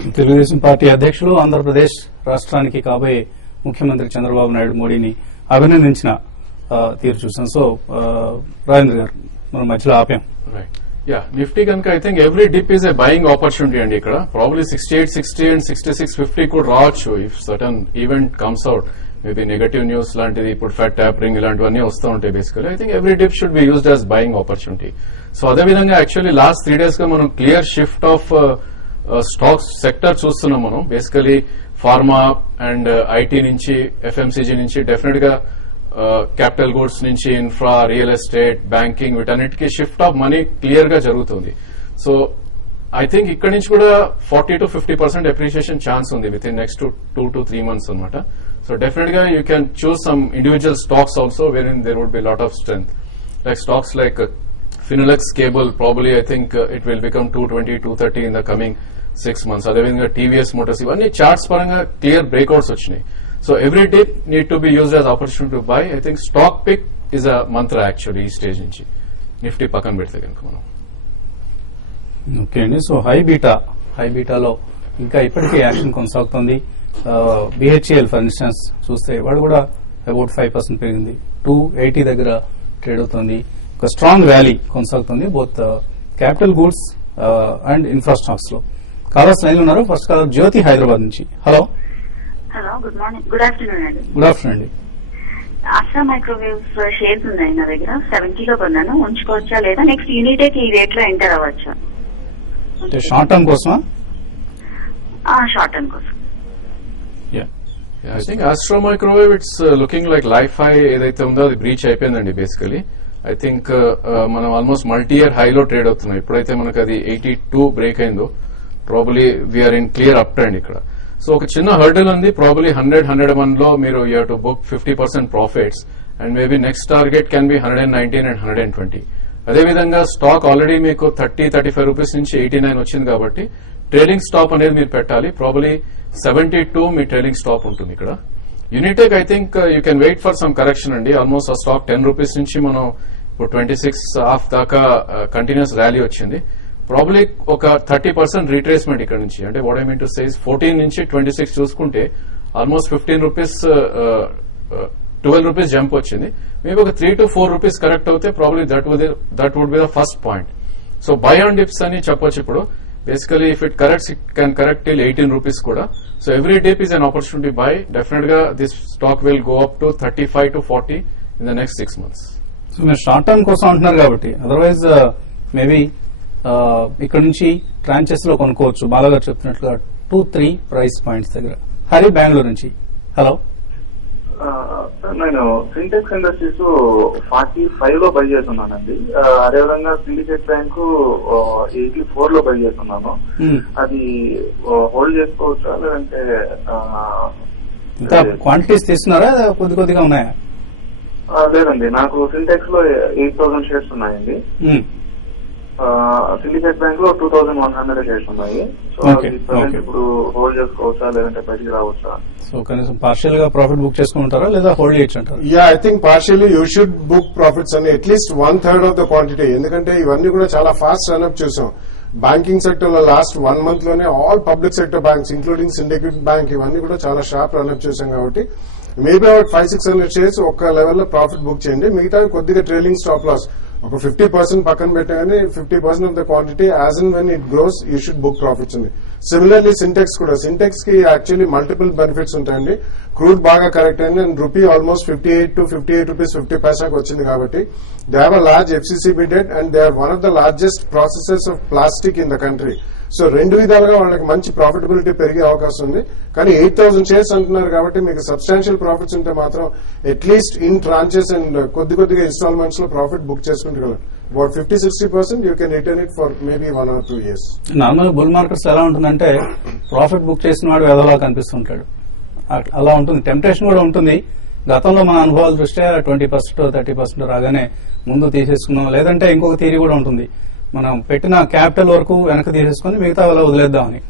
Telugu Desam party అధ్యక్షులు ఆంధ్రప్రదేశ్ రాష్ట్రానికి కాబోయే ముఖ్యమంత్రి చంద్రబాబు నాయుడు మోడీని అభినందించిన తీరు చూసాం. సో రాజేంద్ర గారు మనం మధ్యలో ఆపాం. నిఫ్టీ కనుక I think every dip is a buying opportunity అండి. ఇక్కడ ప్రాబ్లీ 6860 అండ్ 6650 కూడా రావచ్చు if certain event comes out. Maybe negative news లాంటిది ఇప్పుడు ఫెడ్ ట్యాపరింగ్ ఇలాంటివన్నీ వస్తూ ఉంటాయి. Basically I think every dip should be used as buying opportunity. So అదేవిధంగా యాక్చువల్లీ లాస్ట్ 3 days గా మనం clear shift of stocks sector చూస్తున్నాం. మనం బేసికలీ ఫార్మా అండ్ ఐటీ నుంచి ఎఫ్ఎంసీజీ నుంచి డెఫినెట్ గా క్యాపిటల్ గూడ్స్ నుంచి ఇన్ఫ్రా రియల్ ఎస్టేట్ బ్యాంకింగ్ వీటన్నిటికీ షిఫ్ట్ ఆఫ్ మనీ క్లియర్ గా జరుగుతుంది. సో ఐ థింక్ ఇక్కడ నుంచి కూడా 40 to 50% అప్రిషియేషన్ ఛాన్స్ ఉంది within next 2 to 3 months అనమాట. సో డెఫినెట్ గా you can choose some individual stocks also where in there would be lot of strength like stocks like Finolex Cable, probably I think it will become 220, 230 in the coming 6 months. అదేవిధంగా TVS motors ఇవన్నీ charts పరంగా clear breakouts వచ్చినాయి. So every day need to be used as opportunity to buy. I think stock pick is a mantra actually ఈ stage నుంచి. Nifty పక్కన పెడితే కనుక మనం ఓకే అండి. సో హై బీటాలో ఇంకా ఇప్పటికీ యాక్షన్ కొనసాగుతుంది. బిహెచ్ఎల్ ఫర్ ఇన్స్టెన్స్ చూస్తే వాడు కూడా అబౌట్ 5% పెరిగింది. 280 దగ్గర ట్రేడ్ అవుతుంది. ఒక స్ట్రాంగ్ ర్యాలీ కొనసాగుతుంది both capital goods and infra stocks లో. కాలర్స్ లైన్ ఉన్నారు. ఫస్ట్ కాలర్ జ్యోతి హైదరాబాద్ నుంచి. Hello good morning, good afternoon అండి. గుడ్ ఆఫ్టర్నూన్ అండి. ఆశా మైక్రోవేవ్స్ షేర్స్ ఉన్నాయి నా దగ్గర. 70 లో కొన్నాను. ఉంచుకోవచ్చా లేదా నెక్స్ట్ యూనిటెక్ ఈ రేట్ లో ఎంటర్ అవ్వచ్చా? అంటే షార్ట్ టర్మ్ కోసమా? షార్ట్ టర్మ్ కోసం. I think Astra microwave it's looking like life high ఏదైతే ఉందో అది బ్రీచ్ అయిపోయిందండి. బేసికలీ ఐ థింక్ మనం ఆల్మోస్ట్ మల్టీ ఇయర్ హైలో ట్రేడ్ అవుతున్నాం. ఎప్పుడైతే మనకు అది 82 బ్రేక్ అయిందో probably we're in clear up trend ఇక్కడ. సో ఒక చిన్న హర్డల్ ఉంది. ప్రాబలీ 100-101 లో మీరు you to book 50% profits and maybe next target can be 119 and 120. అదేవిధంగా స్టాక్ ఆల్రెడీ మీకు 30-35 రూపీస్ నుంచి 89 వచ్చింది కాబట్టి ట్రేడింగ్ స్టాప్ అనేది మీరు పెట్టాలి. ప్రాబలీ 72 మీ ట్రేడింగ్ స్టాప్ ఉంటుంది ఇక్కడ. Unitech I think you can wait for some correction అండి. ఆల్మోస్ట్ ఆ స్టాక్ 10 రూపీస్ నుంచి మనం ఇప్పుడు 26.5 దాకా కంటిన్యూస్ ర్యాలీ వచ్చింది. ప్రాబ్లీ ఒక 30% రీట్రేస్మెంట్ ఇక్కడ నుంచి. అంటే what I mean to says 14 నుంచి 26 చూసుకుంటే ఆల్మోస్ట్ 15 రూపీస్ 12 రూపీస్ జంప్ వచ్చింది. మేబీ ఒక 3 to 4 రూపీస్ కరెక్ట్ అవుతే probably that would be the first point. So buy on dips అని చెప్పొచ్చు ఇప్పుడు. Basically, if it corrects, it can correct till 18 rupees kuda. So every dip is an opportunity buy. Definitely, this stock will go up to 35 to 40 in the next 6 months. So, మీరు short term కోసం అంటున్నారు కాబట్టి otherwise maybe ఇక్కడ నుంచి tranches లో కొనుక్కోవచ్చు. బాగా చెప్తున్నట్లుగా 2-3 price points దగ్గర. హరి బెంగళూరు నుంచి. హలో, నేను సింటెక్స్ ఇండస్ట్రీస్ 45 లో బై చేస్తున్నానండి. అదేవిధంగా సిండికేట్ బ్యాంక్ 84 లో బై చేస్తున్నాను. అది హోల్డ్ చేసుకోవచ్చా లేదంటే క్వాంటిటీస్ తీసుకున్నారా కొద్దిగా ఉన్నాయా? లేదండి, నాకు సింటెక్స్ లో 8,000 షేర్స్ ఉన్నాయండి. సిండికేట్ బ్యాంక్ లో 2,100 షేర్స్ ఉన్నాయి. సో ఇప్పుడు హోల్డ్ చేసుకోవచ్చా లేదంటే బయటికి రావచ్చా? సో కనీసం పార్షియల్ గా ప్రాఫిట్ బుక్ చేసుకుంటారా లేదా హోల్డ్ చేయొచ్చు అంటారు? I think partially you should book profits అని అట్లీస్ట్ 1/3 ఆఫ్ ద క్వాంటిటీ. ఎందుకంటే ఇవన్నీ కూడా చాలా ఫాస్ట్ రన్అప్ చూసాం. బ్యాంకింగ్ సెక్టర్ లో లాస్ట్ 1 month లోనే all public sector banks including syndicate bank ఇవన్నీ కూడా చాలా షార్ప్ రన్అప్ చూసాం. కాబట్టి మేబీ అబౌట్ 500-600 షేర్స్ ఒక లెవెల్లో ప్రాఫిట్ బుక్ చేయండి. మిగతా కొద్దిగా ట్రైలింగ్ స్టాప్ లాస్ ఒక 50% పక్కన పెట్టగానే 50% of the quantity as and when it grows you should book profits ఉంది. సిమిలర్లీ సింటెక్స్ కూడా. సింటెక్స్ కి యాక్చువల్లీ మల్టిపుల్ బెనిఫిట్స్ ఉంటాయండి. క్రూడ్ బాగా కరెక్ట్ అయింది and rupee almost 58 to 58 rupees 50 పైసాకి వచ్చింది. కాబట్టి they have a large FCCB debt and they are one of the largest processors of plastic in the country. So 2 విధాలుగా వాళ్ళకి మంచి ప్రాఫిటబిలిటీ పెరిగే అవకాశం ఉంది. కానీ 8,000 షేర్స్ అంటున్నారు కాబట్టి మీకు సబ్స్టాన్షియల్ ప్రాఫిట్స్ ఉంటే మాత్రం అట్లీస్ట్ ఇన్ ట్రాంచెస్ అండ్ కొద్దిగా ఇన్స్టాల్మెంట్స్ లో ప్రాఫిట్ బుక్ చేసుకుంటూ about 50-60% you can return it for maybe 1 or 2 years. Normal bull markets ఎలా ఉంటుందంటే ప్రాఫిట్ బుక్ చేసిన వాడు ఎదలా కనిపిస్తుంటాడు. అలా ఉంటుంది. టెంప్టేషన్ కూడా ఉంటుంది. గతంలో మన అనుభవాల దృష్ట్యా 20% 30% రాగానే ముందు తీసేసుకున్నాం. లేదంటే ఇంకొక థియరీ కూడా ఉంటుంది, మనం పెట్టిన క్యాపిటల్ వరకు వెనక్కి తీసేసుకుని మిగతా అలా వదిలేద్దామని.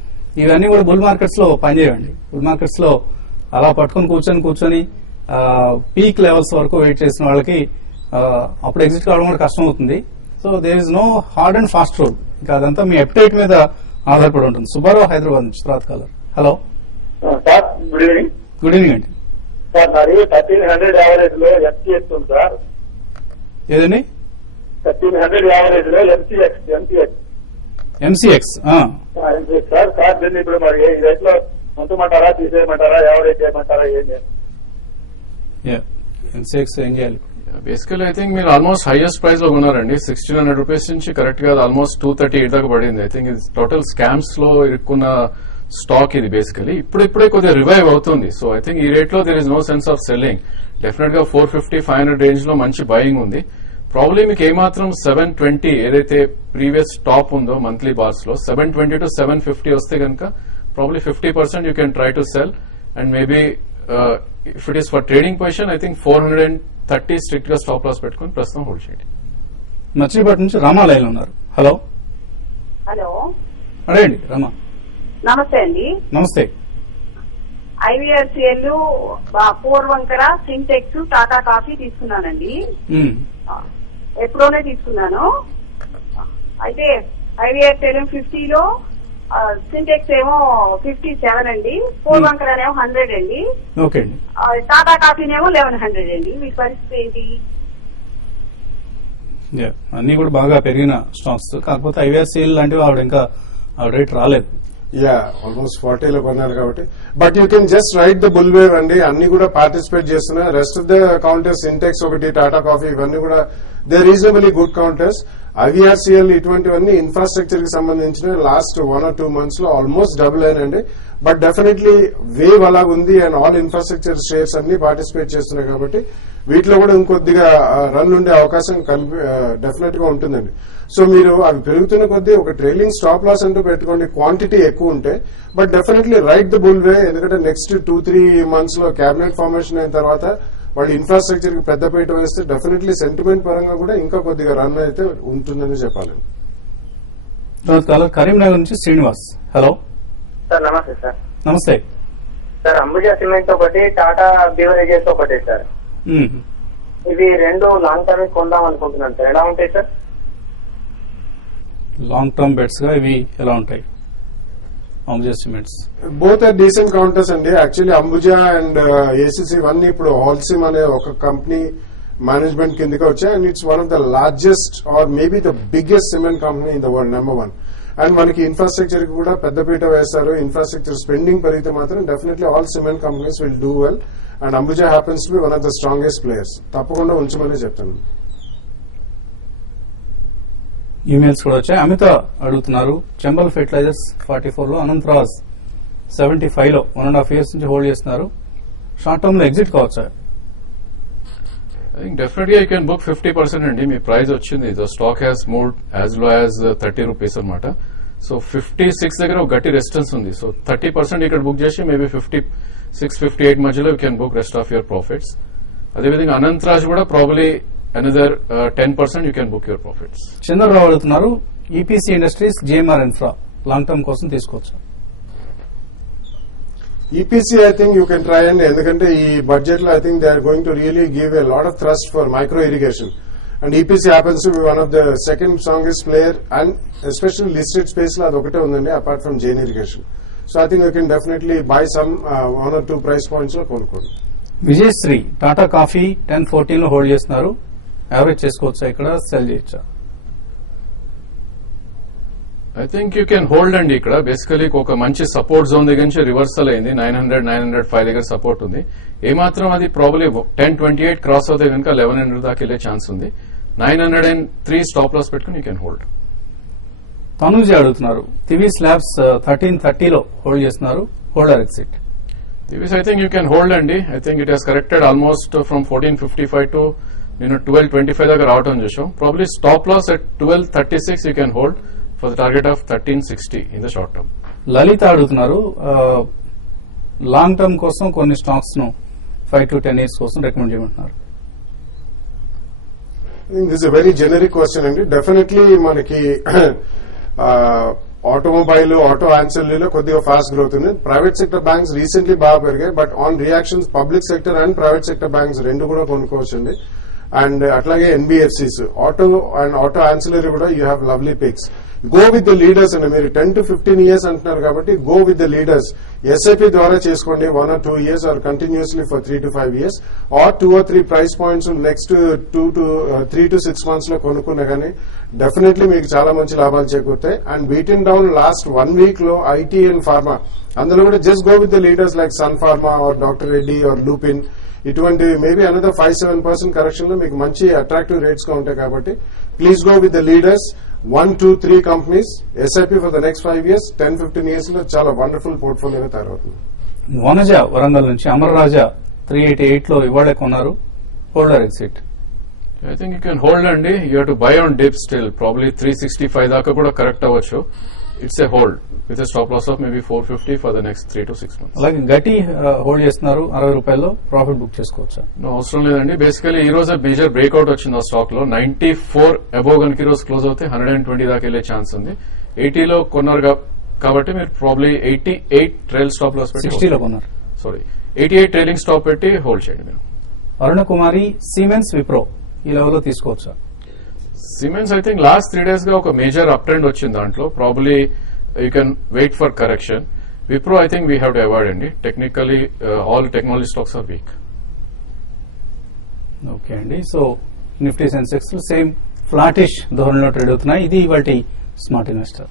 ఇవన్నీ కూడా బుల్ మార్కెట్స్ లో పనిచేయండి. బుల్ మార్కెట్స్ లో అలా పట్టుకుని కూర్చొని పీక్ లెవెల్స్ వరకు వెయిట్ చేసిన వాళ్ళకి అప్పుడు ఎగ్జిట్ కావడం కూడా కష్టం అవుతుంది. So there is no hard and fast rule. ఇంకా అదంతా మీ అప్టైట్ మీద ఆధారపడి ఉంటుంది. సుబ్బారావు హైదరాబాద్ నుంచి తర్వాత caller. Hello, sir good evening. Good evening అండి. సార్ నాది 1300 యావరేజ్ లో ఎంసీఎక్స్ ఉంది సార్. ఏదండి? 1300 యావరేజ్ లో ఎంసీఎక్స్ ఎంసీఎక్స్. సార్ సార్ దీన్ని ఇప్పుడు మరి ఈ రేట్ లో ఉంచమంటారా, తీసేయమంటారా, యావరేజ్ చేయమంటారా, ఏంటి? ఎంసీఎక్స్ ఏం చేయాలి? బేసికలీ ఐ థింక్ మీరు ఆల్మోస్ట్ హైయెస్ట్ ప్రైస్ లో ఉన్నారండి. 1600 రూపీస్ నుంచి కరెక్ట్ గా ఆల్మోస్ట్ 238 దాకా పడింది. ఐ థింక్ ఇది టోటల్ స్కామ్స్ లో ఇరుక్కున్న స్టాక్ ఇది. బేసికలీ ఇప్పుడే కొద్దిగా రివైవ్ అవుతుంది. సో ఐ థింక్ ఈ రేట్ లో there is no sense of selling. Definite గా 450-500 రేంజ్ లో మంచి బయింగ్ ఉంది. ప్రాబ్లీ మీకు ఏమాత్రం 720 ఏదైతే ప్రీవియస్ టాప్ ఉందో మంత్లీ బార్స్ లో 720 to 750 వస్తే కనుక probably 50% you can try to cell. And maybe if it is for trading position I think 430 strict గా స్టాప్ లాస్ పెట్టుకుని ప్రస్తుతం హోల్డ్ చేయండి. మచిలీపట్నం నుంచి రామా లైన్ ఉన్నారు. హలో, హలో, అడగండి రామా. నమస్తే అండి. నమస్తే. ఐవీఆర్సీఎల్, పూర్వంకర, సింటెక్స్, టాటా కాఫీ తీసుకున్నానండి. ఎప్పుడోనే తీసుకున్నాను. అయితే ఐవీఆర్సీఎల్ 50లో, సింటెక్స్ ఏమో 57 అండి, పూర్వంకర ఏమో 100 అండి, ఓకే అండి. టాటా కాఫీనేమో 1100 అండి. మీ పరిస్థితి ఏంటి? అన్ని కూడా బాగా పెరిగిన స్టాక్స్. కాకపోతే ఐవీఆర్సీఎల్ లాంటివి ఆవిడ రేట్ రాలేదు. ఆల్మోస్ట్ 40 లో కొన్నారు కాబట్టి. But you can just ride the bull wave అండి. అన్ని కూడా పార్టిసిపేట్ చేస్తున్నా. Rest of the counters, Sintex ఒకటి, టాటా కాఫీ, ఇవన్నీ కూడా they reasonably good counters. IVRCL ఇటువంటివన్నీ ఇన్ఫ్రాస్ట్రక్చర్ కి సంబంధించిన లాస్ట్ 1 or 2 months లో ఆల్మోస్ట్ డబుల్ అయినండి. బట్ డెఫినెట్లీ వేవ్ అలా ఉంది అండ్ ఆల్ ఇన్ఫ్రాస్ట్రక్చర్ షేర్స్ అన్ని పార్టిసిపేట్ చేస్తున్నాయి కాబట్టి వీటిలో కూడా ఇంకొద్దిగా రన్ ఉండే అవకాశం డెఫినెట్ గా ఉంటుందండి. సో మీరు అవి పెరుగుతున్న కొద్దీ ఒక ట్రైలింగ్ స్టాప్ లాస్ అంటూ పెట్టుకోండి, క్వాంటిటీ ఎక్కువ ఉంటే. But definitely ride the bull way. ఎందుకంటే నెక్స్ట్ 2-3 months లో క్యాబినెట్ ఫార్మేషన్ అయిన తర్వాత వాళ్ళు ఇన్ఫ్రాస్ట్రక్చర్ కి పెద్ద పీట వేస్తే డెఫినెట్లీ సెంటిమెంట్ పరంగా కూడా ఇంకా కొద్దిగా రన్ అయితే ఉంటుందని చెప్పాలండి. తర్వాత కాలర్ కరీంనగర్ నుంచి శ్రీనివాస్. హలో సార్ నమస్తే సార్. నమస్తే సార్ అంబుజా సిమెంట్ ఒకటి, టాటా బీవరేజెస్ ఒకటి సార్. ఇవి రెండు లాంగ్ టర్మ్ కొందాం అనుకుంటున్నాను సార్. ఎలా ఉంటాయి సార్? లాంగ్ టర్మ్ బెట్స్ గా ఇవి ఎలా ఉంటాయి? Ambuja cements both are decent counters అండి. యాక్చువల్లీ అంబుజా అండ్ ఏసీసీ ఇవన్నీ ఇప్పుడు హోల్సిమ్ అనే ఒక కంపెనీ మేనేజ్మెంట్ కిందకి వచ్చాయి. And it's one of the largest or maybe the biggest cement company in the world, number 1. అండ్ మనకి ఇన్ఫ్రాస్ట్రక్చర్ కి కూడా పెద్దపీట వేస్తారు. ఇన్ఫ్రాస్ట్రక్చర్ స్పెండింగ్ పెరిగితే మాత్రం definitely all cement companies will do well. And Ambuja happens to be one of the strongest players. తప్పకుండా ఉంచమని చెప్తాను. ఈమెయిల్స్ కూడా వచ్చాయి. అమిత అడుగుతున్నారు, చంబల్ ఫెర్టిలైజర్స్ 44 లో, అనంతరాజ్ 75 లో 1.5 years నుంచి హోల్డ్ చేస్తున్నారు. షార్ట్ టర్మ్ లో ఎగ్జిట్ కావచ్చా? I think definitely you can book 50% అండి. మీ ప్రైస్ వచ్చింది. The stock has moved as low as 30 rupees అనమాట. సో 56 దగ్గర ఒక గట్టి రెసిస్టెన్స్ ఉంది. సో 30% ఇక్కడ బుక్ చేసి మేబీ 56-58 మధ్యలో you can book rest of your profits. అదేవిధంగా అనంతరాజ్ కూడా probably another 10% you can book your profits. Chandrarao అడుగుతున్నారు, EPC industries, GMR infra long term కోసం తీసుకోవచ్చు? EPC I think you can try అండి. ఎందుకంటే ఈ బడ్జెట్ లో I think they are going to really give a lot of thrust for micro irrigation. And EPC happens to be one of the second strongest player. And especially listed space లో అది ఒకటే ఉందండి apart from Jain irrigation. So I think you can definitely by some 1 or 2 price points లో కొనుక్కోండి. Vijayasri Tata coffee 10-14 లో hold చేస్తున్నారు. Average చేసుకోవచ్చా ఇక్కడ, సెల్ చేయొచ్చా? I think you can hold అండి. ఇక్కడ బేసికలీ ఒక మంచి సపోర్ట్ జోన్ దగ్గర నుంచి రివర్సల్ అయింది. 900-905 దగ్గర సపోర్ట్ ఉంది. ఏమాత్రం అది ప్రాబ్లీ 1028 క్రాస్ అవుతే కనుక 1100 దాకా వెళ్లే ఛాన్స్ ఉంది. 903 స్టాప్ లాస్ పెట్టుకుని యూ కెన్ హోల్డ్. తనుజీ అడుగుతున్నారు, దివి స్లాబ్స్ 1330 లో హోల్డ్ చేస్తున్నారు. Hold or exit? Divi's I think you can hold అండి. I think it has corrected almost from 1455 to 1225 దాకా రావటం చూసాం. Probably stop loss at 1236 you can hold for the target of 1360 in the short term. Lalitha అడుగుతున్నారు, long term కోసం కొన్ని stocks ను 5 to 10 years కోసం recommend చేయమంటున్నారు. This a very generic question అండి. డెఫినెట్లీ మనకి ఆటోమొబైల్, ఆటో ఆన్సిలరీలో కొద్దిగా ఫాస్ట్ గ్రోత్ ఉంది. ప్రైవేట్ సెక్టర్ బ్యాంక్స్ రీసెంట్లీ బాగా పెరిగాయి. But on reactions public sector and private sector banks రెండు కూడా కొనుక్కోవచ్చండి. అండ్ అట్లాగే NBFCs, auto and auto ancillary కూడా you have lovely picks. Go with the leaders అండి. మీరు 10 to 15 years అంటున్నారు కాబట్టి go with the leaders. SIP ద్వారా చేసుకోండి 1 or 2 years or continuously for 3 to 5 years or 2 or 3 price points next 3 to 6 months లో కొనుక్కున్నా కానీ డెఫినెట్లీ మీకు చాలా మంచి లాభాలు చేకూరుతాయి. And beaten down last 1 week లో ఐటీ అండ్ ఫార్మా, అందులో కూడా just go with the leaders like Sun Pharma or doctor Reddy or Lupin. ఇటువంటి మేబీ అనదర్ 5-7% కరెక్షన్ లో మీకు మంచి అట్రాక్టివ్ రేట్స్ గా ఉంటాయి కాబట్టి please go with the leaders. 1, 2, 3 companies SIP for the next 5 years, 10-15 years లో చాలా వండర్ఫుల్ పోర్ట్ఫోలియోగా తయారవుతుంది. వనజ వరంగల్ నుంచి అమర్ రాజా 388 లో ఇవాళే కొన్నారు, hold or exit. I think you can hold అండి. You have to buy on dip still, probably 365 దాకా కూడా కరెక్ట్ అవ్వచ్చు. It's a hold with stop loss of maybe 450 for the next 3 to 6 months. అలాగే గట్టి హోల్డ్ చేస్తున్నారు, 60 రూపాయల్లో ప్రాఫిట్ బుక్ చేసుకోవచ్చా? అవసరం లేదండి. బేసికలీ ఈ రోజు మేజర్ బ్రేక్అవుట్ వచ్చింది ఆ స్టాక్ లో. 94 అబోవ్ కనుక ఈ రోజు క్లోజ్ అవుతే 120 దాకా వెళ్లే ఛాన్స్ ఉంది. 80లో కొన్నారు కాబట్టి మీరు ప్రాబ్లీ 88 ట్రైల్ స్టాప్ లాస్ పెట్టి 60లో కొన్నారు. సారీ 88 ట్రైలింగ్ స్టాప్ పెట్టి హోల్డ్ చేయండి మీరు. అరుణ కుమారి సిమెన్స్ విప్రో ఈ లెవెల్లో తీసుకోవచ్చా? Siemens I think last 3 days గా ఒక మేజర్ అప్ ట్రెండ్ వచ్చింది దాంట్లో. Probably you can wait for correction. Wipro I think we have to avoid అండి. Technically all technology stocks are weak. Okay అండి. So Nifty Sensex same flattish ధోరణిలో ట్రేడ్ అవుతున్నాయి. ఇది ఇవాల్టి స్మార్ట్ ఇన్వెస్టర్.